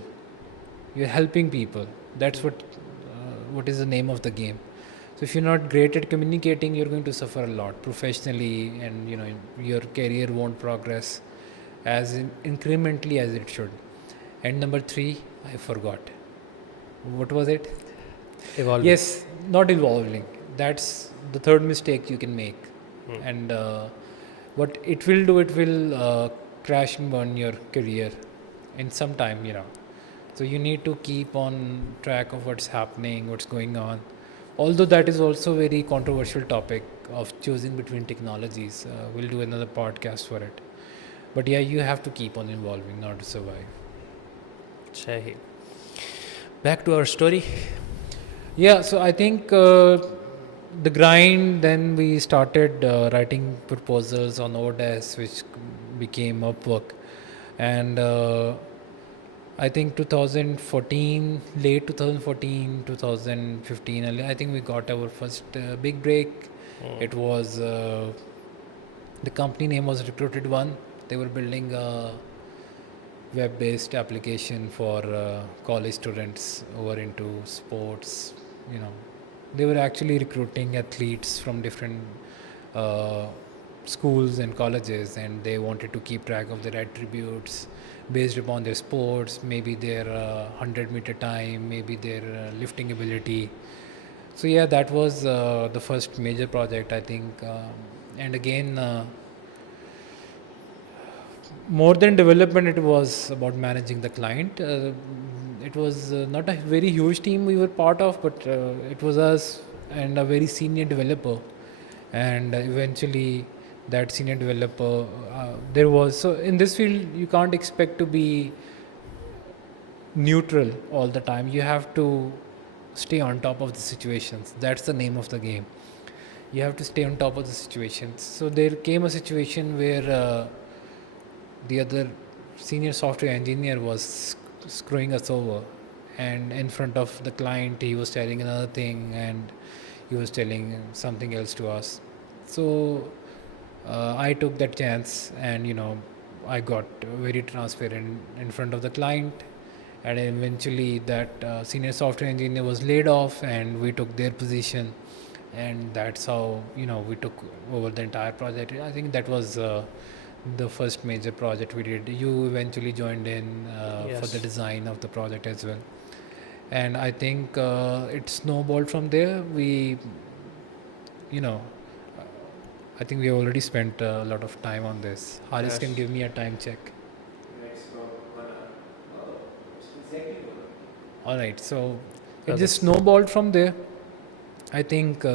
you're helping people. That's what is the name of the game. So if you're not great at communicating, you're going to suffer a lot professionally, and your career won't progress as incrementally as it should. And number three, I forgot. What was it? Evolving. Yes, not evolving. That's the third mistake you can make. And what it will do, it will crash and burn your career in some time. So you need to keep on track of what's happening, what's going on. Although that is also a very controversial topic of choosing between technologies. We'll do another podcast for it. But yeah, you have to keep on evolving, not to survive. Shahi. Back to our story. Yeah, so I think the grind, then we started writing proposals on Odes, which became Upwork. And I think 2014, late 2014, 2015, I think we got our first big break. It was, the company name was Recruited One. They were building a web-based application for college students who are into sports. They were actually recruiting athletes from different schools and colleges, and they wanted to keep track of their attributes based upon their sports, maybe their 100-meter time, maybe their lifting ability. So yeah, that was the first major project, I think. And again, more than development, it was about managing the client. It was not a very huge team we were part of, but it was us and a very senior developer. And eventually, that senior developer, there was, so in this field, you can't expect to be neutral all the time. You have to stay on top of the situations. That's the name of the game. You have to stay on top of the situations. So there came a situation where the other senior software engineer was screwing us over, and in front of the client he was telling another thing, and he was telling something else to us. So I took that chance, and I got very transparent in front of the client, and eventually that senior software engineer was laid off, and we took their position, and that's how we took over the entire project. I think that was the first major project we did. You eventually joined in for the Yes. design of the project as well, and I think it snowballed from there. We you know I think we already spent a lot of time on this. Haris can Yes. give me a time check. All right, so it Oh, just that's snowballed from there. I think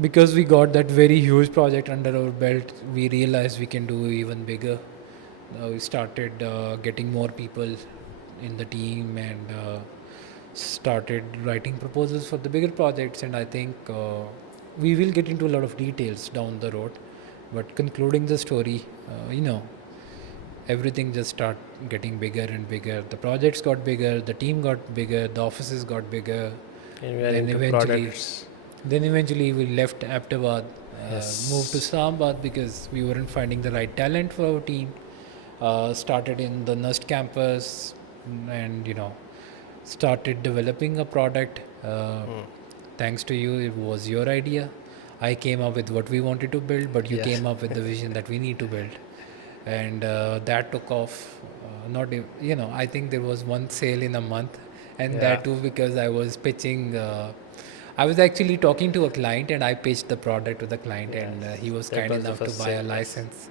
because we got that very huge project under our belt, we realized we can do even bigger. We started getting more people in the team, and started writing proposals for the bigger projects. And I think we will get into a lot of details down the road. But concluding the story, everything just started getting bigger and bigger. The projects got bigger, the team got bigger, the offices got bigger. and we are Then into eventually, products. then eventually we left Aptabad, moved to Yes. Islamabad because we weren't finding the right talent for our team. Started in the Nust campus, and started developing a product. Hmm. Thanks to you, it was your idea. I came up with what we wanted to build, but you Yes. came up with the vision that we need to build, and that took off. Not I think there was one sale in a month, and Yeah. that too because I was pitching. I was actually talking to a client, and I pitched the product to the client, and Yes. he was That kind was the enough to first buy a sale. Yes. license.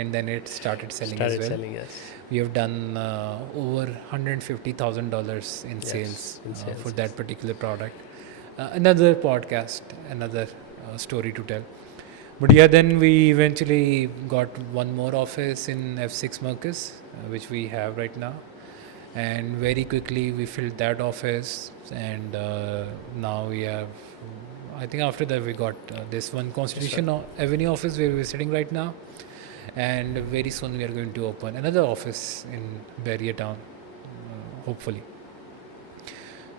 and then it started selling as Started well. selling. Yes. We have done over $150,000 in sales Yes. In for sales. that Yes. particular product. Another podcast, another story to tell. But yeah, then we eventually got one more office in F6 Marcus, which we have right now. And very quickly we filled that office, and now we have, I think after that we got this one This one. Constitution Avenue office where we're sitting right now, and very soon we are going to open another office in Barrier Town, hopefully.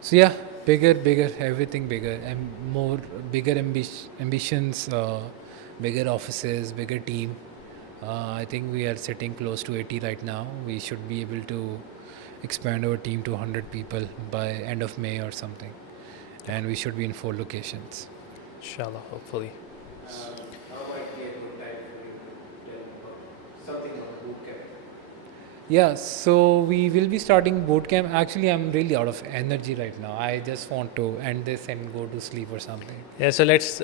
So yeah, bigger, everything bigger, and more bigger ambitions, bigger offices, bigger team. I think we are sitting close to 80 right now. We should be able to expand our team to 100 people by end of May or something, and we should be in 4 locations. Inshallah. Hopefully. Yeah, so we will be starting boot camp. Actually, I'm really out of energy right now. I just want to end this and go to sleep or something. Yeah. So let's.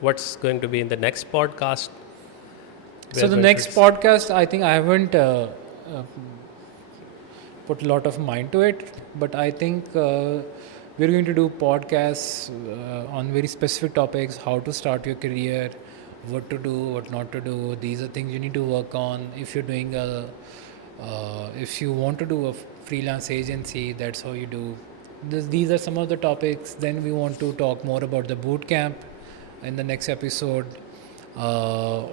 What's going to be in the next podcast? We So are the going to. next podcast, I think I haven't put a lot of mind to it, but I think we're going to do podcasts on very specific topics: how to start your career, what to do, what not to do. These are things you need to work on. If you're doing if you want to do a freelance agency, that's how you do. These are some of the topics. Then we want to talk more about the boot camp in the next episode. Uh,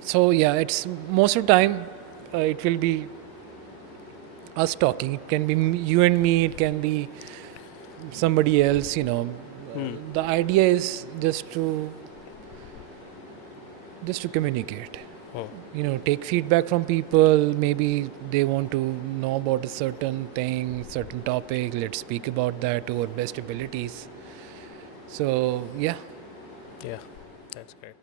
so yeah, it's most of the time it will be us talking. It can be you and me. It can be somebody else. Hmm. The idea is just to communicate. Oh. Take feedback from people. Maybe they want to know about a certain thing, certain topic. Let's speak about that to our best abilities. So yeah. Yeah. That's great.